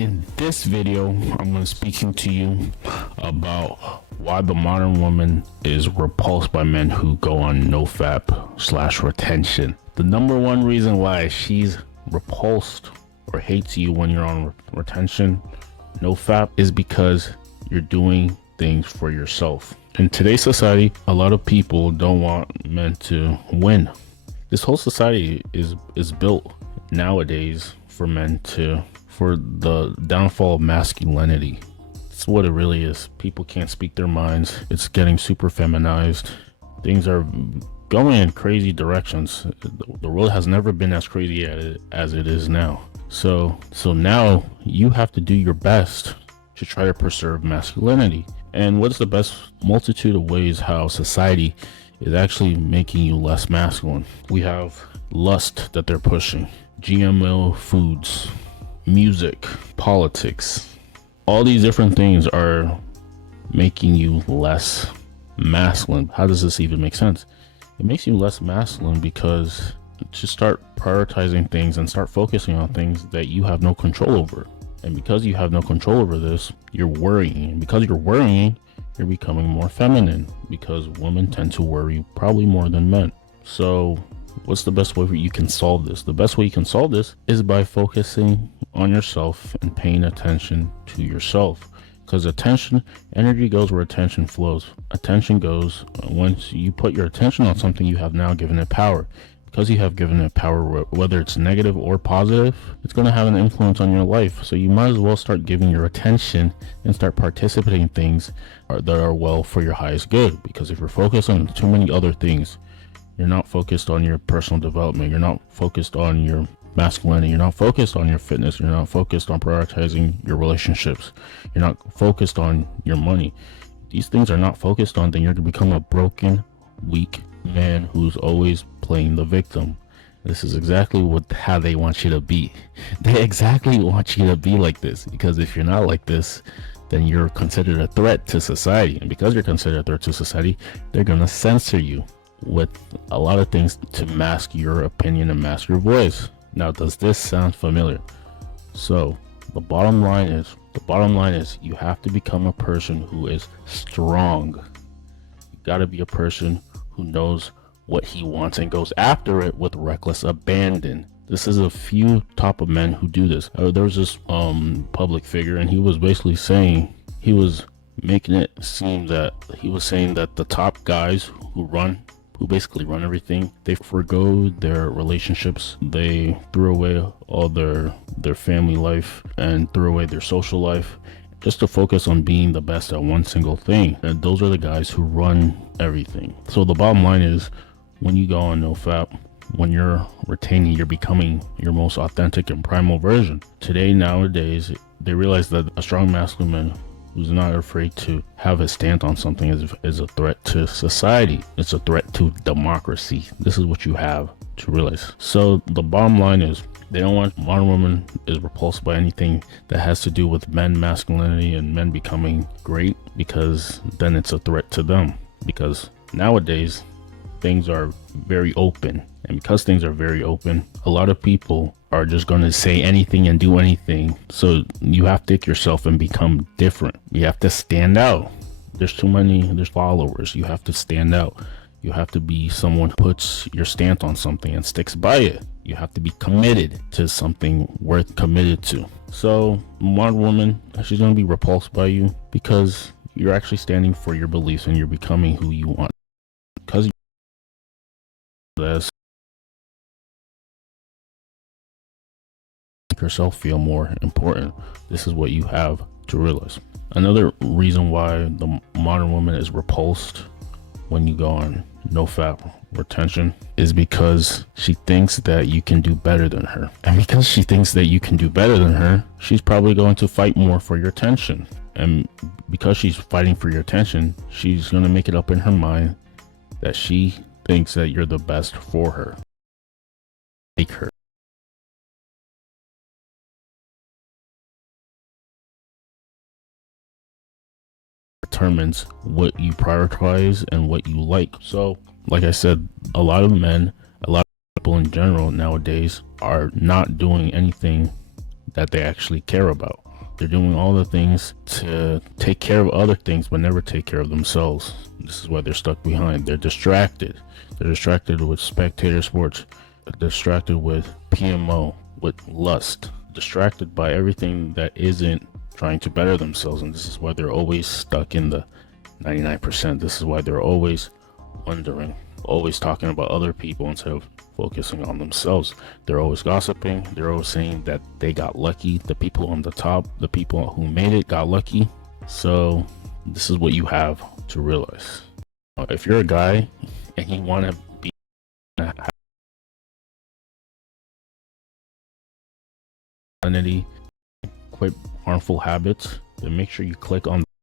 In this video, I'm going to speaking to you about why the modern woman is repulsed by men who go on nofap/retention. The number one reason why she's repulsed or hates you when you're on retention, nofap, is because you're doing things for yourself. In today's society, a lot of people don't want men to win. This whole society is built nowadays for the downfall of masculinity. It's what it really is. People can't speak their minds. It's getting super feminized. Things are going in crazy directions. The world has never been as crazy as it is now. So now you have to do your best to try to preserve masculinity. And what's the best multitude of ways how society is actually making you less masculine? We have lust that they're pushing, GMO foods, music, politics. All these different things are making you less masculine. How does this even make sense? It makes you less masculine because to start prioritizing things and start focusing on things that you have no control over. And because you have no control over this, you're worrying. And because you're worrying, you're becoming more feminine, because women tend to worry probably more than men. So what's the best way you can solve this? The best way you can solve this is by focusing on yourself and paying attention to yourself. Because energy goes where attention flows. Attention goes once you put your attention on something, you have now given it power. Because you have given it power, whether it's negative or positive, it's going to have an influence on your life. So you might as well start giving your attention and start participating in things that are well for your highest good. Because if you're focused on too many other things, you're not focused on your personal development, you're not focused on your masculinity, you're not focused on your fitness, you're not focused on prioritizing your relationships, you're not focused on your money. These things are not focused on, then you're going to become a broken, weak man who's always playing the victim. This is exactly how they want you to be. They exactly want you to be like this, because if you're not like this, then you're considered a threat to society. And because you're considered a threat to society, they're going to censor you with a lot of things to mask your opinion and mask your voice. Now, does this sound familiar? So the bottom line is you have to become a person who is strong. You got to be a person who knows what he wants and goes after it with reckless abandon. This is a few type of men who do this. There was this public figure, and he was basically saying, he was making it seem that he was saying that the top guys who basically run everything, they forgo their relationships, they threw away all their family life and threw away their social life just to focus on being the best at one single thing. And those are the guys who run everything. So the bottom line is, when you go on nofap, when you're retaining, you're becoming your most authentic and primal version. Nowadays, they realize that a strong masculine man who's not afraid to have his stance on something is a threat to society. It's a threat to democracy. This is what you have to realize. So the bottom line is, they don't want modern woman is repulsed by anything that has to do with men masculinity and men becoming great, because then it's a threat to them. Because nowadays things are very open, and because things are very open, a lot of people are just going to say anything and do anything. So you have to take yourself and become different. You have to stand out. There's followers. You have to stand out. You have to be someone who puts your stance on something and sticks by it. You have to be committed to something worth committed to. So modern woman, she's going to be repulsed by you because you're actually standing for your beliefs and you're becoming who you want. Because this make yourself feel more important. This is what you have to realize. Another reason why the modern woman is repulsed when you go on nofap retention is because she thinks that you can do better than her. And because she thinks that you can do better than her, she's probably going to fight more for your attention. And because she's fighting for your attention, she's going to make it up in her mind that she thinks that you're the best for her. Make her. Determines what you prioritize and what you like. So like I said, a lot of people in general nowadays are not doing anything that they actually care about. They're doing all the things to take care of other things, but never take care of themselves. This is why they're stuck behind. They're distracted. They're distracted with spectator sports, distracted with PMO, with lust, distracted by everything that isn't trying to better themselves. And this is why they're always stuck in the 99%. This is why they're always wondering, always talking about other people instead of focusing on themselves. They're always gossiping. They're always saying that they got lucky. The people on the top, the people who made it, got lucky. So this is what you have to realize. If you're a guy and you want to be identity, quite harmful habits, then make sure you click on